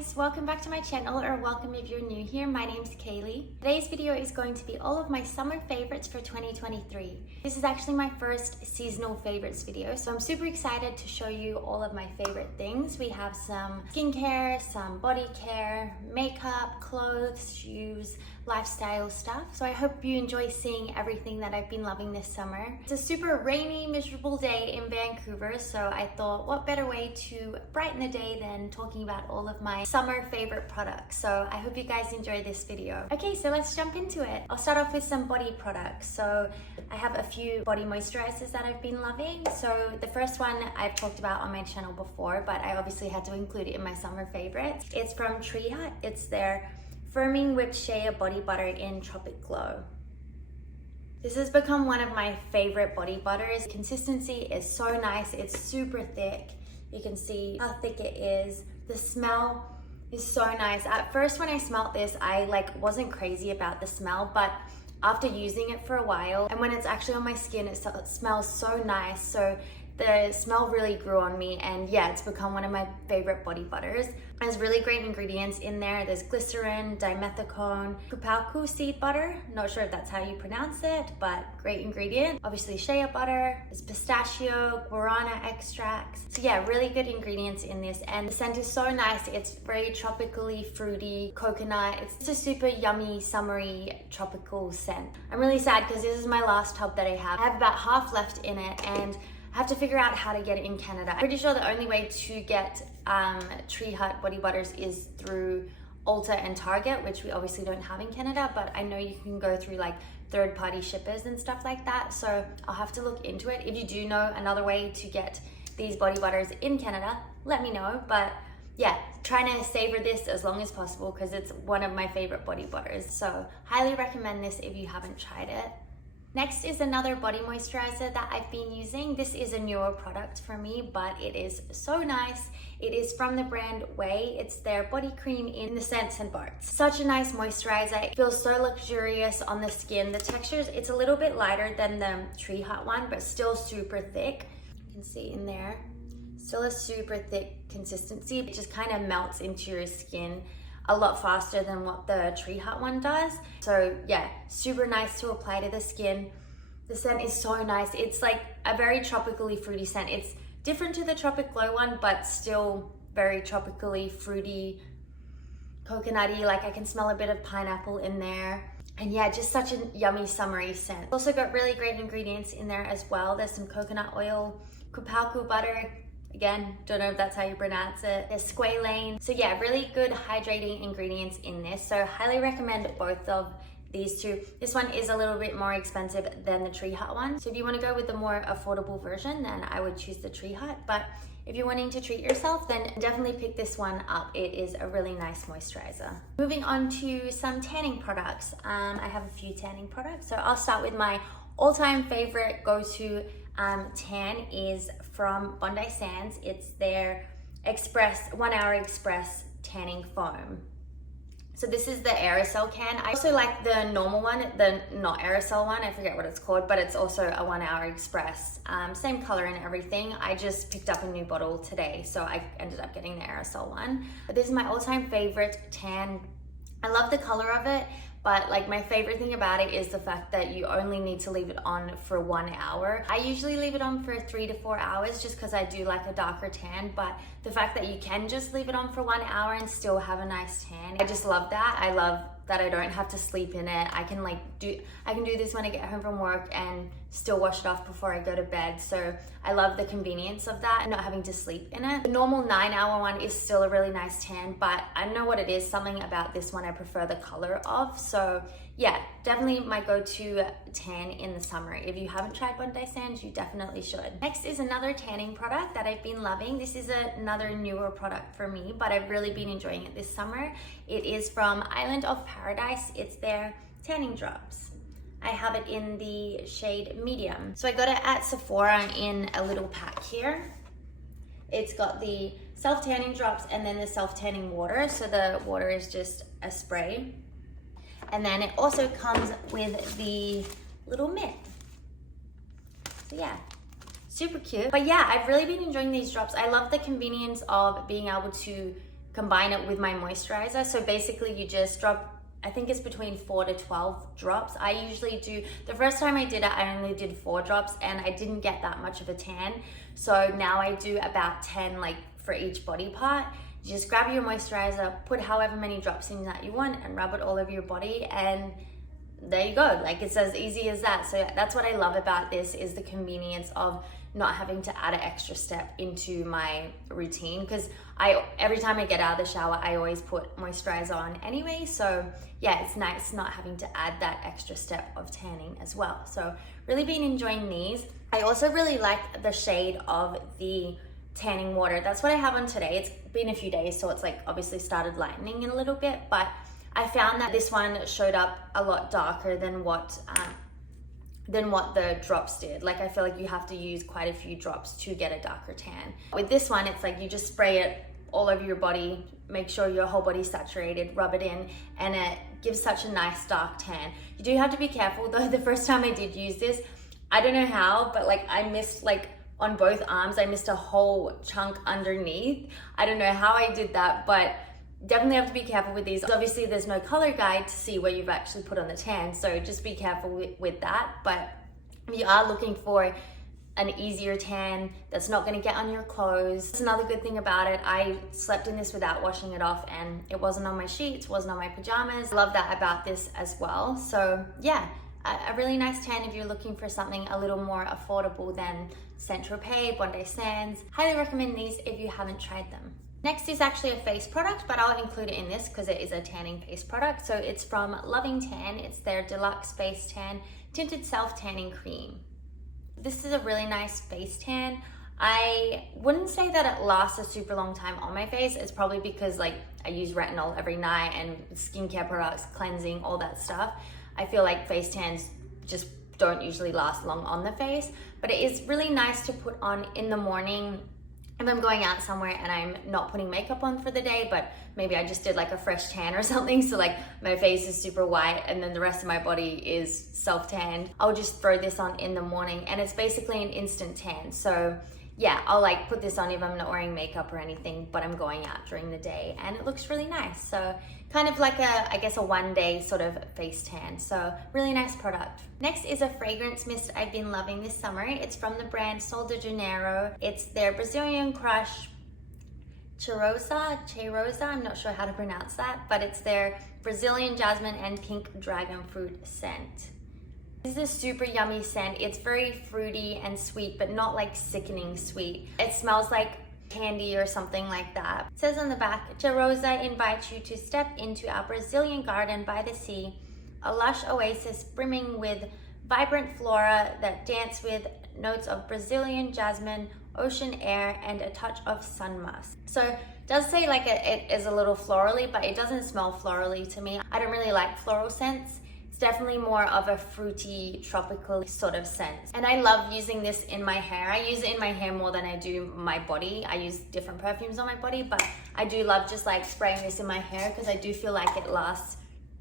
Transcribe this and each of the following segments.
guys, welcome back to my channel, or welcome if you're new here. My name's Kaylee. Today's video is going to be all of my summer favorites for 2023. This is actually my first seasonal favorites video, so I'm super excited to show you all of my favorite things. We have some skincare, some body care, makeup, clothes, shoes, lifestyle stuff. So I hope you enjoy seeing everything that I've been loving this summer. It's a super rainy, miserable day in Vancouver, so I thought what better way to brighten the day than talking about all of my summer favorite products. So I hope you guys enjoy this video. Okay, so let's jump into it. I'll start off with some body products. So I have a few body moisturizers that I've been loving. So the first one I've talked about on my channel before, but I obviously had to include it in my summer favorites. It's from Tree Hut. It's their Firming with Shea Body Butter in Tropic Glow. This has become one of my favorite body butters. Consistency is so nice. It's super thick. You can see how thick it is. The smell is so nice. At first when I smelled this, I wasn't crazy about the smell, but after using it for a while, and when it's actually on my skin, it smells so nice. So the smell really grew on me, and yeah, it's become one of my favorite body butters. There's really great ingredients in there. There's glycerin, dimethicone, kupalku seed butter. Not sure if that's how you pronounce it, but great ingredient. Obviously shea butter, there's pistachio, guarana extracts. So yeah, really good ingredients in this, and the scent is so nice. It's very tropically fruity, coconut. It's just a super yummy, summery, tropical scent. I'm really sad because this is my last tub that I have. I have about half left in it, and I have to figure out how to get it in Canada. I'm pretty sure the only way to get Tree Hut body butters is through Ulta and Target, which we obviously don't have in Canada, but I know you can go through third-party shippers and stuff like that, so I'll have to look into it. If you do know another way to get these body butters in Canada, let me know. But yeah, trying to savor this as long as possible because it's one of my favorite body butters, so highly recommend this if you haven't tried it. Next is another body moisturizer that I've been using. This is a newer product for me, but it is so nice. It is from the brand Ouai. It's their body cream in the scent St.Barts. Such a nice moisturizer. It feels so luxurious on the skin. The textures, it's a little bit lighter than the Tree Hut one, but still super thick. You can see in there, still a super thick consistency. It just kind of melts into your skin a lot faster than what the Tree Hut one does. So yeah, super nice to apply to the skin. The scent is so nice. It's like a very tropically fruity scent. It's different to the Tropic Glow one, but still very tropically fruity, coconutty. I can smell a bit of pineapple in there. And yeah, just such a yummy summery scent. Also got really great ingredients in there as well. There's some coconut oil, kupalku butter. Again, don't know if that's how you pronounce it. There's squalane. So yeah, really good hydrating ingredients in this. So highly recommend both of these two. This one is a little bit more expensive than the Tree Hut one. So if you want to go with the more affordable version, then I would choose the Tree Hut. But if you're wanting to treat yourself, then definitely pick this one up. It is a really nice moisturizer. Moving on to some tanning products. I have a few tanning products. So I'll start with my all-time favorite go-to tan is from Bondi Sands. It's their 1 hour express tanning foam. So this is the aerosol can. I also like the normal one, the not aerosol one. I forget what it's called, but it's also a 1 hour express. Same color and everything. I just picked up a new bottle today, so I ended up getting the aerosol one. But this is my all-time favorite tan. I love the color of it, but my favorite thing about it is the fact that you only need to leave it on for 1 hour. I usually leave it on for 3 to 4 hours just because I do like a darker tan, but the fact that you can just leave it on for 1 hour and still have a nice tan, I just love that. I love that I don't have to sleep in it. I can do this when I get home from work and still wash it off before I go to bed. So I love the convenience of that and not having to sleep in it. The normal 9 hour one is still a really nice tan, but I don't know what it is, something about this one I prefer the color of. So yeah, definitely my go-to tan in the summer. If you haven't tried Bondi Sands, you definitely should. Next is another tanning product that I've been loving. This is another newer product for me, but I've really been enjoying it this summer. It is from Island of Paradise. It's their tanning drops. I have it in the shade medium. So I got it at Sephora in a little pack here. It's got the self-tanning drops and then the self-tanning water. So the water is just a spray. And then it also comes with the little mitt. So yeah, super cute. But yeah, I've really been enjoying these drops. I love the convenience of being able to combine it with my moisturizer. So basically you just drop, I think it's between 4 to 12 drops. I usually do, the first time I did it, I only did 4 drops and I didn't get that much of a tan. So now I do about 10 like for each body part. You just grab your moisturizer, put however many drops in that you want and rub it all over your body, and there you go. Like, it's as easy as that. So that's what I love about this, is the convenience of not having to add an extra step into my routine, because every time I get out of the shower I always put moisturizer on anyway. So yeah, it's nice not having to add that extra step of tanning as well. So really been enjoying these. I also really like the shade of the tanning water. That's what I have on today. It's been a few days, so it's like obviously started lightening in a little bit, but I found that this one showed up a lot darker than what the drops did. Like, I feel like you have to use quite a few drops to get a darker tan. With this one, it's like you just spray it all over your body, make sure your whole body's saturated, rub it in, and it gives such a nice dark tan. You do have to be careful though. The first time I did use this, I don't know how, but like I missed, like on both arms, I missed a whole chunk underneath. I don't know how I did that, but definitely have to be careful with these. Obviously there's no color guide to see where you've actually put on the tan, so just be careful with that. But if you are looking for an easier tan that's not going to get on your clothes, that's another good thing about it. I slept in this without washing it off, and it wasn't on my sheets, wasn't on my pajamas. Love that about this as well. So yeah, a really nice tan if you're looking for something a little more affordable than Saint-Tropez, Bondi Sands. Highly recommend these if you haven't tried them. Next is actually a face product, but I'll include it in this because it is a tanning face product. So it's from Lovington. It's their Deluxe Face Tan Tinted Self-Tanning Cream. This is a really nice face tan. I wouldn't say that it lasts a super long time on my face. It's probably because like I use retinol every night and skincare products, cleansing, all that stuff. I feel like face tans just don't usually last long on the face, but it is really nice to put on in the morning if I'm going out somewhere and I'm not putting makeup on for the day, but maybe I just did like a fresh tan or something, so like my face is super white and then the rest of my body is self-tanned. I'll just throw this on in the morning, and it's basically an instant tan. So yeah, I'll like put this on if I'm not wearing makeup or anything, but I'm going out during the day, and it looks really nice. So kind of like I guess a one-day sort of face tan. So really nice product. Next is a fragrance mist I've been loving this summer. It's from the brand Sol de Janeiro. It's their Brazilian Crush Cheirosa, I'm not sure how to pronounce that, but it's their Brazilian jasmine and pink dragon fruit scent. This is a super yummy scent. It's very fruity and sweet, but not like sickening sweet. It smells like candy or something like that. It says on the back, Cheirosa invites you to step into our Brazilian garden by the sea, a lush oasis brimming with vibrant flora that dance with notes of Brazilian jasmine, ocean air, and a touch of sun musk. So it does say like it is a little florally, but it doesn't smell florally to me. I don't really like floral scents. Definitely more of a fruity, tropical sort of scent. And I love using this in my hair. I use it in my hair more than I do my body. I use different perfumes on my body, but I do love just like spraying this in my hair because I do feel like it lasts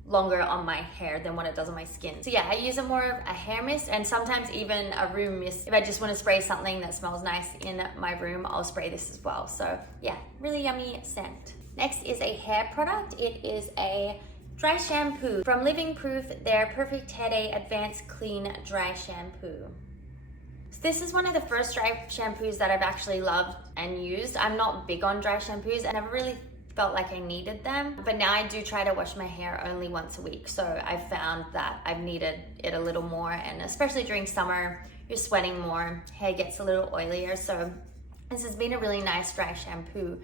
longer on my hair than what it does on my skin. So yeah, I use it more of a hair mist and sometimes even a room mist. If I just want to spray something that smells nice in my room, I'll spray this as well. So yeah, really yummy scent. Next is a hair product. It is a dry shampoo from Living Proof, their Perfect Hair Day Advanced Clean Dry Shampoo. So this is one of the first dry shampoos that I've actually loved and used. I'm not big on dry shampoos. I never really felt like I needed them, but now I do try to wash my hair only once a week. So I've found that I've needed it a little more, and especially during summer, you're sweating more, hair gets a little oilier. So this has been a really nice dry shampoo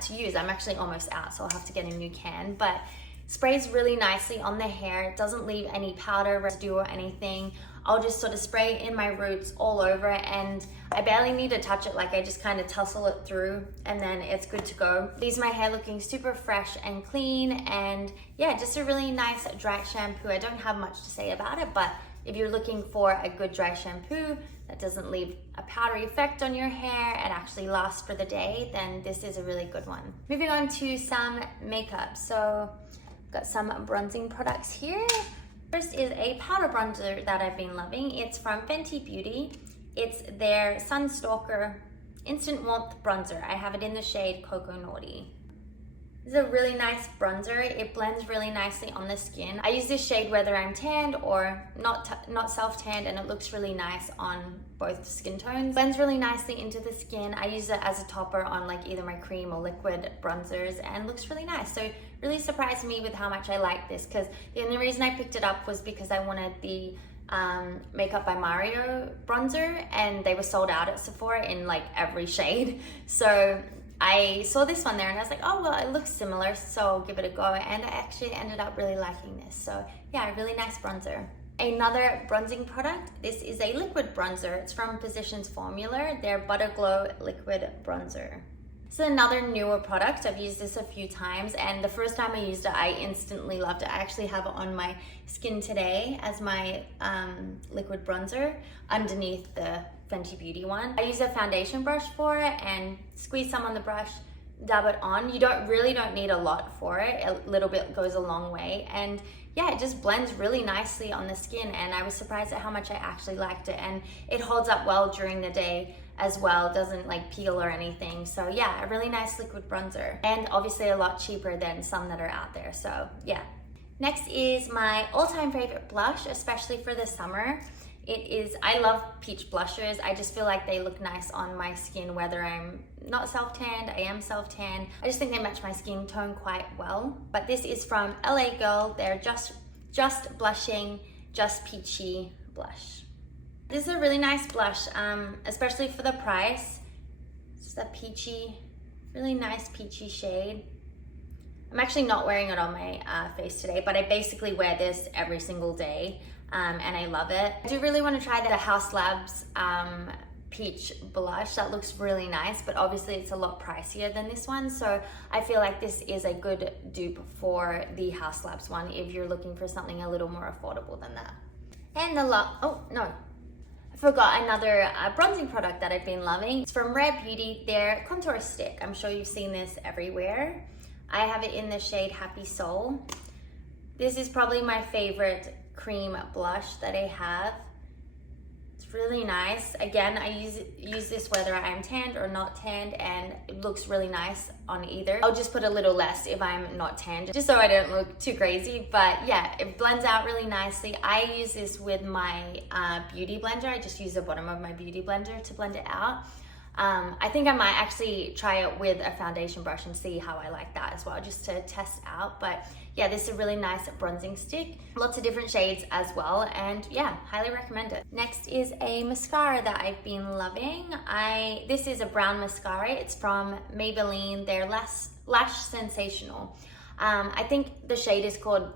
to use. I'm actually almost out, so I'll have to get a new can, but sprays really nicely on the hair. It doesn't leave any powder residue or anything. I'll just sort of spray in my roots all over it, and I barely need to touch it. Like I just kind of tussle it through and then it's good to go. Leaves my hair looking super fresh and clean, and yeah, just a really nice dry shampoo. I don't have much to say about it, but if you're looking for a good dry shampoo that doesn't leave a powdery effect on your hair and actually lasts for the day, then this is a really good one. Moving on to some makeup. So got some bronzing products here. First is a powder bronzer that I've been loving. It's from Fenty Beauty. It's their Stalk'r Instant Warmth Bronzer. I have it in the shade Cocoa Naughty. This is a really nice bronzer. It blends really nicely on the skin. I use this shade whether I'm tanned or not self-tanned, and it looks really nice on both skin tones. Blends really nicely into the skin. I use it as a topper on like either my cream or liquid bronzers, and looks really nice. So really surprised me with how much I like this, because the only reason I picked it up was because I wanted the Makeup by Mario bronzer, and they were sold out at Sephora in like every shade. So I saw this one there and I was like, oh, well, it looks similar, so I'll give it a go. And I actually ended up really liking this. So yeah, a really nice bronzer. Another bronzing product, this is a liquid bronzer. It's from Physicians Formula, their Butter Glow Liquid Bronzer. This is another newer product. I've used this a few times, and the first time I used it, I instantly loved it. I actually have it on my skin today as my liquid bronzer underneath the Fenty Beauty one. I use a foundation brush for it and squeeze some on the brush, dab it on. You really don't need a lot for it. A little bit goes a long way, and yeah, it just blends really nicely on the skin, and I was surprised at how much I actually liked it, and it holds up well during the day as well. It doesn't like peel or anything. So yeah, a really nice liquid bronzer, and obviously a lot cheaper than some that are out there. So yeah. Next is my all-time favorite blush, especially for the summer. I love peach blushers. I just feel like they look nice on my skin, whether I'm not self-tanned, I am self-tanned. I just think they match my skin tone quite well. But this is from LA Girl. They're just blushing, just peachy blush. This is a really nice blush, especially for the price. Just a peachy, really nice peachy shade. I'm actually not wearing it on my face today, but I basically wear this every single day. And I love it. I do really want to try the Haus Labs peach blush. That looks really nice, but obviously it's a lot pricier than this one. So I feel like this is a good dupe for the Haus Labs one if you're looking for something a little more affordable than that. And I forgot another bronzing product that I've been loving. It's from Rare Beauty, their contour stick. I'm sure you've seen this everywhere. I have it in the shade Happy Soul. This is probably my favorite cream blush that I have. It's really nice. Again, I use this whether I'm tanned or not tanned, and it looks really nice on either. I'll just put a little less if I'm not tanned, just so I don't look too crazy. But yeah, it blends out really nicely. I use this with my beauty blender. I just use the bottom of my beauty blender to blend it out. I think I might actually try it with a foundation brush and see how I like that as well, just to test out. But yeah, this is a really nice bronzing stick. Lots of different shades as well, and yeah, highly recommend it. Next is a mascara that I've been loving. This is a brown mascara. It's from Maybelline, their LashSensational. I think the shade is called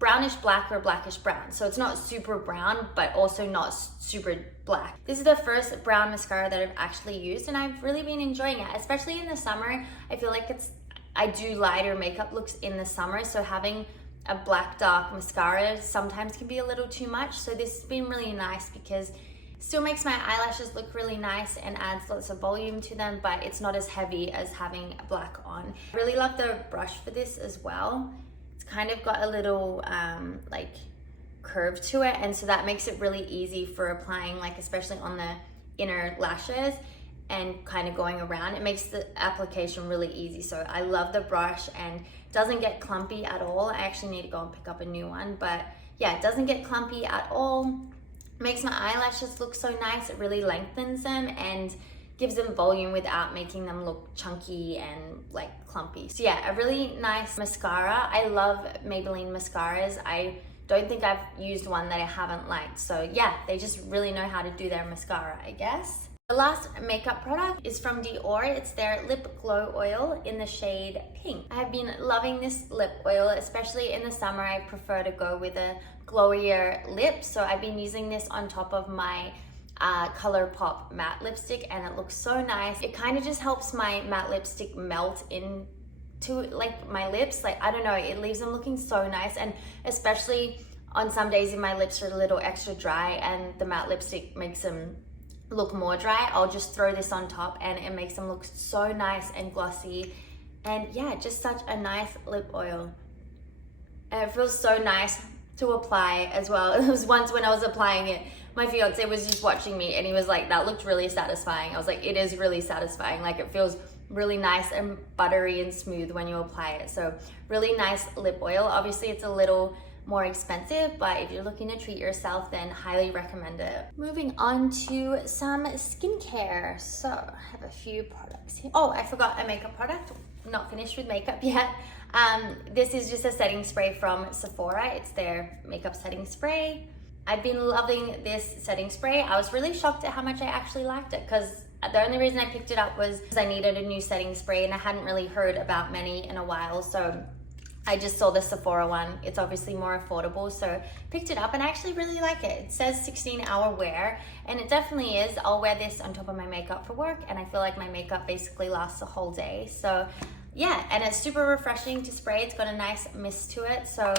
brownish black or blackish brown. So it's not super brown, but also not super black. This is the first brown mascara that I've actually used, and I've really been enjoying it, especially in the summer. I feel like I do lighter makeup looks in the summer, so having a black dark mascara sometimes can be a little too much. So this has been really nice because it still makes my eyelashes look really nice and adds lots of volume to them, but it's not as heavy as having black on. I really love the brush for this as well. It's kind of got a little like curve to it, and so that makes it really easy for applying, like especially on the inner lashes and kind of going around. It makes the application really easy. So I love the brush, and it doesn't get clumpy at all. I actually need to go and pick up a new one, but yeah, it doesn't get clumpy at all. It makes my eyelashes look so nice. It really lengthens them and gives them volume without making them look chunky and like clumpy. So yeah, a really nice mascara. I love Maybelline mascaras. I don't think I've used one that I haven't liked. So yeah, they just really know how to do their mascara, I guess. The last makeup product is from Dior. It's their Lip Glow Oil in the shade Pink. I have been loving this lip oil, especially in the summer. I prefer to go with a glowier lip. So I've been using this on top of my ColourPop matte lipstick, and it looks so nice. It kind of just helps my matte lipstick melt into like my lips. Like, I don't know, it leaves them looking so nice, and especially on some days if my lips are a little extra dry and the matte lipstick makes them look more dry, I'll just throw this on top and it makes them look so nice and glossy. And yeah, just such a nice lip oil. And it feels so nice to apply as well. It was once when I was applying it, my fiance was just watching me and he was like, that looked really satisfying. I was like, it is really satisfying. Like, it feels really nice and buttery and smooth when you apply it. So really nice lip oil. Obviously it's a little more expensive, but if you're looking to treat yourself, then highly recommend it. Moving on to some skincare. So I have a few products here. Oh, I forgot a makeup product. I'm not finished with makeup yet. This is just a setting spray from Sephora. It's their makeup setting spray. I've been loving this setting spray. I was really shocked at how much I actually liked it, because the only reason I picked it up was because I needed a new setting spray and I hadn't really heard about many in a while. So I just saw the Sephora one. It's obviously more affordable, so picked it up and I actually really like it. It says 16-hour wear, and it definitely is. I'll wear this on top of my makeup for work, and I feel like my makeup basically lasts the whole day. So yeah, and it's super refreshing to spray. It's got a nice mist to it. So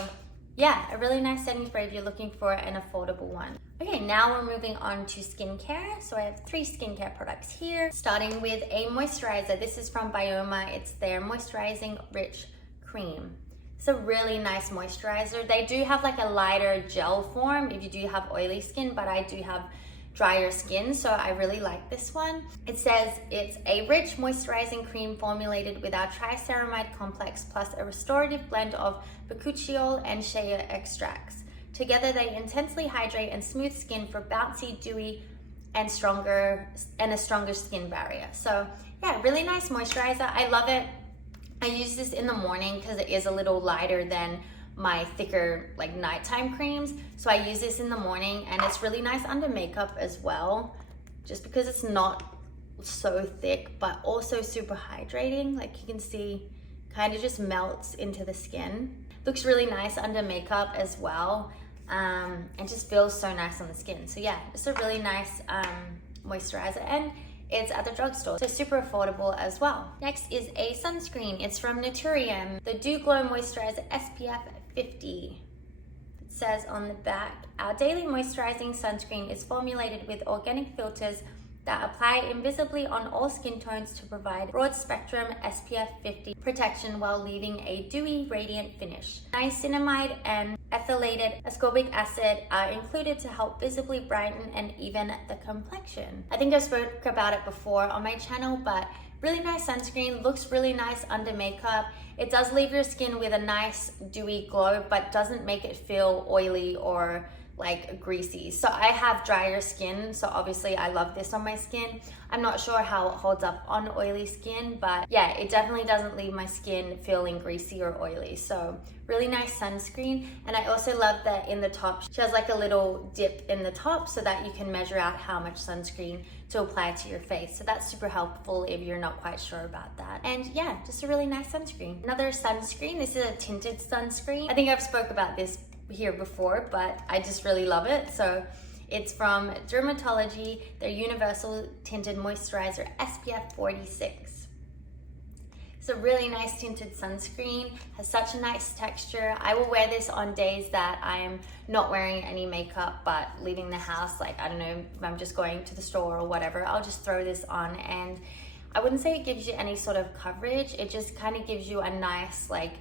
yeah, a really nice setting spray if you're looking for an affordable one. Okay, now we're moving on to skincare. So I have 3 skincare products here, starting with a moisturizer. This is from BYOMA. It's their Moisturizing Rich Cream. It's a really nice moisturizer. They do have like a lighter gel form if you do have oily skin, but I do have drier skin, so I really like this one. It says it's a rich moisturizing cream formulated with our triceramide complex plus a restorative blend of bakuchiol and Shea extracts. Together they intensely hydrate and smooth skin for bouncy, dewy, and a stronger skin barrier. So yeah, really nice moisturizer. I love it. I use this in the morning because it is a little lighter than my thicker like nighttime creams. So I use this in the morning, and it's really nice under makeup as well, just because it's not so thick, but also super hydrating. Like you can see, kind of just melts into the skin. Looks really nice under makeup as well, and just feels so nice on the skin. So yeah, it's a really nice moisturizer, and it's at the drugstore, so super affordable as well. Next is a sunscreen. It's from Naturism, the Dew Glow Moisturizer SPF 50. It says on the back, our daily moisturizing sunscreen is formulated with organic filters that apply invisibly on all skin tones to provide broad spectrum SPF 50 protection while leaving a dewy, radiant finish. Niacinamide and ethylated ascorbic acid are included to help visibly brighten and even the complexion. I think I spoke about it before on my channel, but really nice sunscreen, looks really nice under makeup. It does leave your skin with a nice dewy glow, but doesn't make it feel oily or like greasy. So I have drier skin, so obviously I love this on my skin. I'm not sure how it holds up on oily skin, but yeah, it definitely doesn't leave my skin feeling greasy or oily. So really nice sunscreen. And I also love that in the top, she has like a little dip in the top so that you can measure out how much sunscreen to apply to your face. So that's super helpful if you're not quite sure about that. And yeah, just a really nice sunscreen. Another sunscreen, this is a tinted sunscreen. I think I've spoke about this here before, but I just really love it. So it's from DRMTLGY, their Universal Tinted Moisturizer SPF 46. It's a really nice tinted sunscreen, has such a nice texture. I will wear this on days that I'm not wearing any makeup but leaving the house, like I don't know, if I'm just going to the store or whatever, I'll just throw this on, and I wouldn't say it gives you any sort of coverage, it just kind of gives you a nice like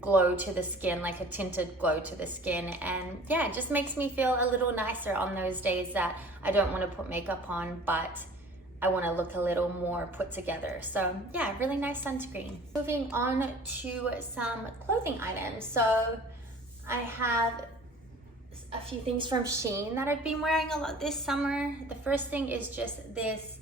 glow to the skin, like a tinted glow to the skin. And yeah, it just makes me feel a little nicer on those days that I don't want to put makeup on but I want to look a little more put together. So yeah, really nice sunscreen. Moving on to some clothing items. So I have a few things from Shein that I've been wearing a lot this summer. The first thing is just this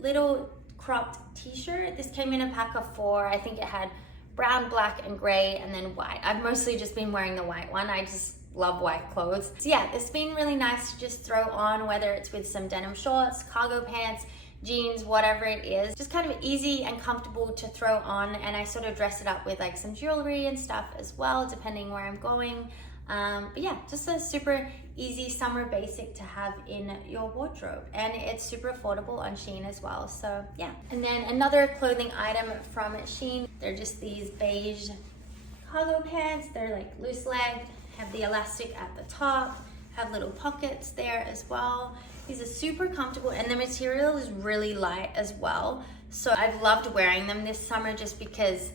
little cropped t-shirt. This came in a pack of 4. I think it had brown, black, and gray, and then white. I've mostly just been wearing the white one. I just love white clothes. So yeah, it's been really nice to just throw on, whether it's with some denim shorts, cargo pants, jeans, whatever it is. Just kind of easy and comfortable to throw on, and I sort of dress it up with like some jewelry and stuff as well, depending where I'm going. But yeah, just a super easy summer basic to have in your wardrobe, and it's super affordable on Shein as well. So yeah. And then another clothing item from Shein, they're just these beige cargo pants. They're like loose legged, have the elastic at the top, have little pockets there as well. These are super comfortable, and the material is really light as well. So I've loved wearing them this summer just because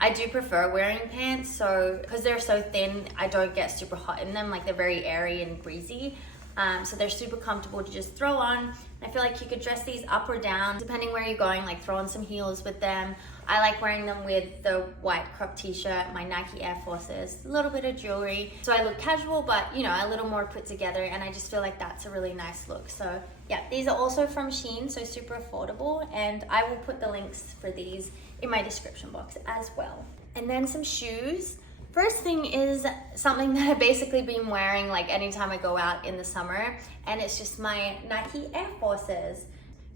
I do prefer wearing pants, so because they're so thin, I don't get super hot in them, like they're very airy and breezy. So they're super comfortable to just throw on. I feel like you could dress these up or down depending where you're going, like throw on some heels with them. I like wearing them with the white crop t-shirt, my Nike Air Forces, a little bit of jewelry. So I look casual, but you know, a little more put together, and I just feel like that's a really nice look. So yeah, these are also from Shein, so super affordable, and I will put the links for these in my description box as well. And then some shoes. First thing is something that I've basically been wearing like anytime I go out in the summer, and it's just my Nike Air Forces.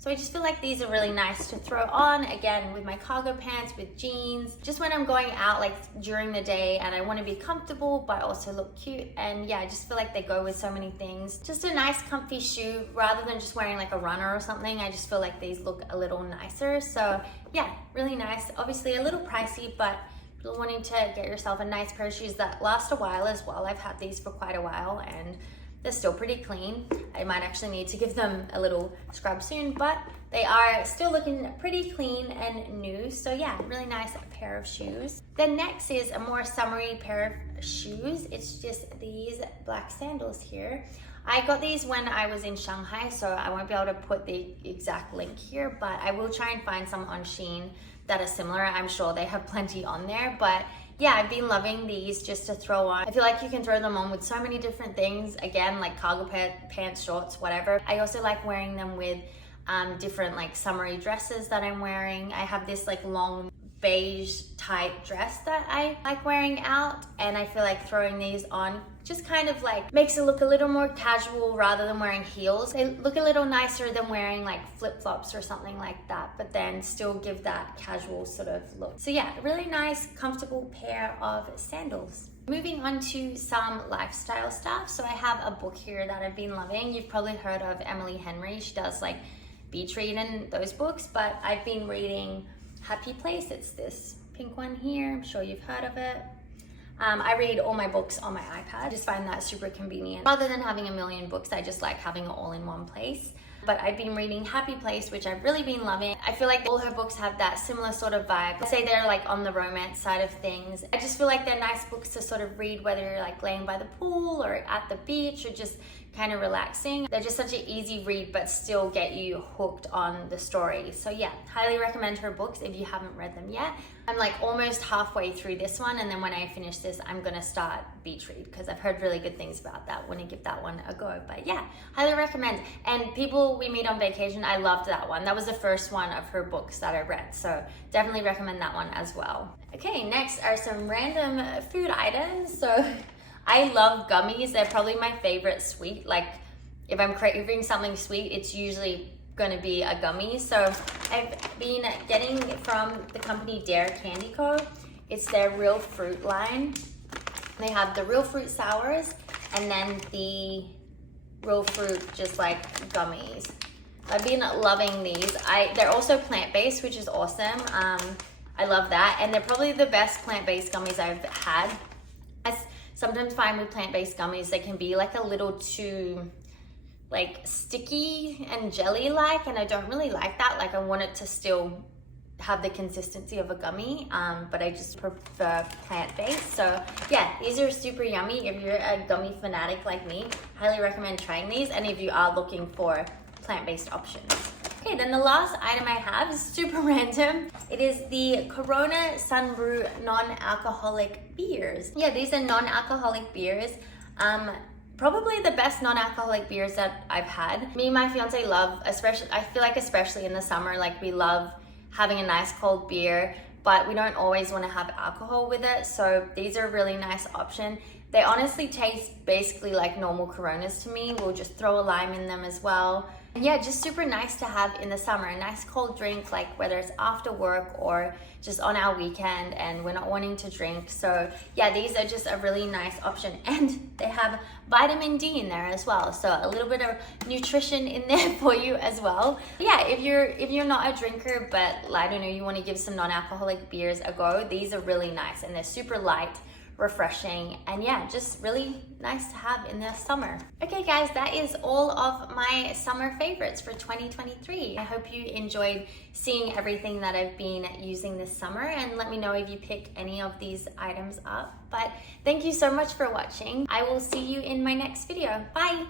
So I just feel like these are really nice to throw on, again, with my cargo pants, with jeans, just when I'm going out like during the day and I want to be comfortable but also look cute. And yeah, I just feel like they go with so many things. Just a nice comfy shoe rather than just wearing like a runner or something. I just feel like these look a little nicer. So yeah, really nice. Obviously a little pricey, but if you're wanting to get yourself a nice pair of shoes that last a while as well. I've had these for quite a while and they're still pretty clean. I might actually need to give them a little scrub soon, but they are still looking pretty clean and new. So yeah, really nice pair of shoes. Then next is a more summery pair of shoes. It's just these black sandals here. I got these when I was in Shanghai, so I won't be able to put the exact link here, but I will try and find some on Shein that are similar. I'm sure they have plenty on there, but yeah, I've been loving these just to throw on. I feel like you can throw them on with so many different things. Again, like cargo pants, shorts, whatever. I also like wearing them with different like summery dresses that I'm wearing. I have this like long beige tight dress that I like wearing out, and I feel like throwing these on just kind of like makes it look a little more casual rather than wearing heels. They look a little nicer than wearing like flip-flops or something like that, but then still give that casual sort of look. So yeah, a really nice comfortable pair of sandals. Moving on to some lifestyle stuff. So I have a book here that I've been loving. You've probably heard of Emily Henry. She does like beach read and those books, but I've been reading Happy Place. It's this pink one here. I'm sure you've heard of it. I read all my books on my iPad. I just find that super convenient. Rather than having a million books, I just like having it all in one place. But I've been reading Happy Place, which I've really been loving. I feel like all her books have that similar sort of vibe. I'd say they're like on the romance side of things. I just feel like they're nice books to sort of read, whether you're like laying by the pool or at the beach or just kind of relaxing. They're just such an easy read, but still get you hooked on the story. So yeah, highly recommend her books if you haven't read them yet. I'm like almost halfway through this one, and then when I finish this, I'm gonna start Beach Read because I've heard really good things about that. Want to give that one a go. But yeah, highly recommend. And People We Meet on Vacation, I loved that one. That was the first one of her books that I read, so definitely recommend that one as well. Okay, next are some random food items. So I love gummies. They're probably my favorite sweet. Like if I'm craving something sweet, it's usually going to be a gummy. So I've been getting from the company Dare Candy Co. It's their real fruit line. They have the real fruit sours and then the real fruit just like gummies. I've been loving these. They're also plant-based, which is awesome. I love that, and they're probably the best plant-based gummies I've had. I sometimes find with plant-based gummies they can be like a little too like sticky and jelly-like, and I don't really like that. Like I want it to still have the consistency of a gummy, but I just prefer plant-based. So yeah, these are super yummy. If you're a gummy fanatic like me, highly recommend trying these, and if you are looking for plant-based options. Okay, then the last item I have is super random. It is the Corona Sun Brew non-alcoholic beers. Yeah, these are non-alcoholic beers. Probably the best non-alcoholic beers that I've had. Me and my fiance love, especially, I feel like especially in the summer, like we love having a nice cold beer, but we don't always want to have alcohol with it. So these are a really nice option. They honestly taste basically like normal Coronas to me. We'll just throw a lime in them as well. And yeah, just super nice to have in the summer, a nice cold drink, like whether it's after work or just on our weekend and we're not wanting to drink. So yeah, these are just a really nice option, and they have vitamin D in there as well. So a little bit of nutrition in there for you as well. Yeah, if you're not a drinker, but I don't know, you want to give some non-alcoholic beers a go, these are really nice, and they're super light, refreshing, and yeah, just really nice to have in the summer. Okay guys, that is all of my summer favorites for 2023. I hope you enjoyed seeing everything that I've been using this summer, and let me know if you pick any of these items up. But thank you so much for watching. I will see you in my next video. Bye!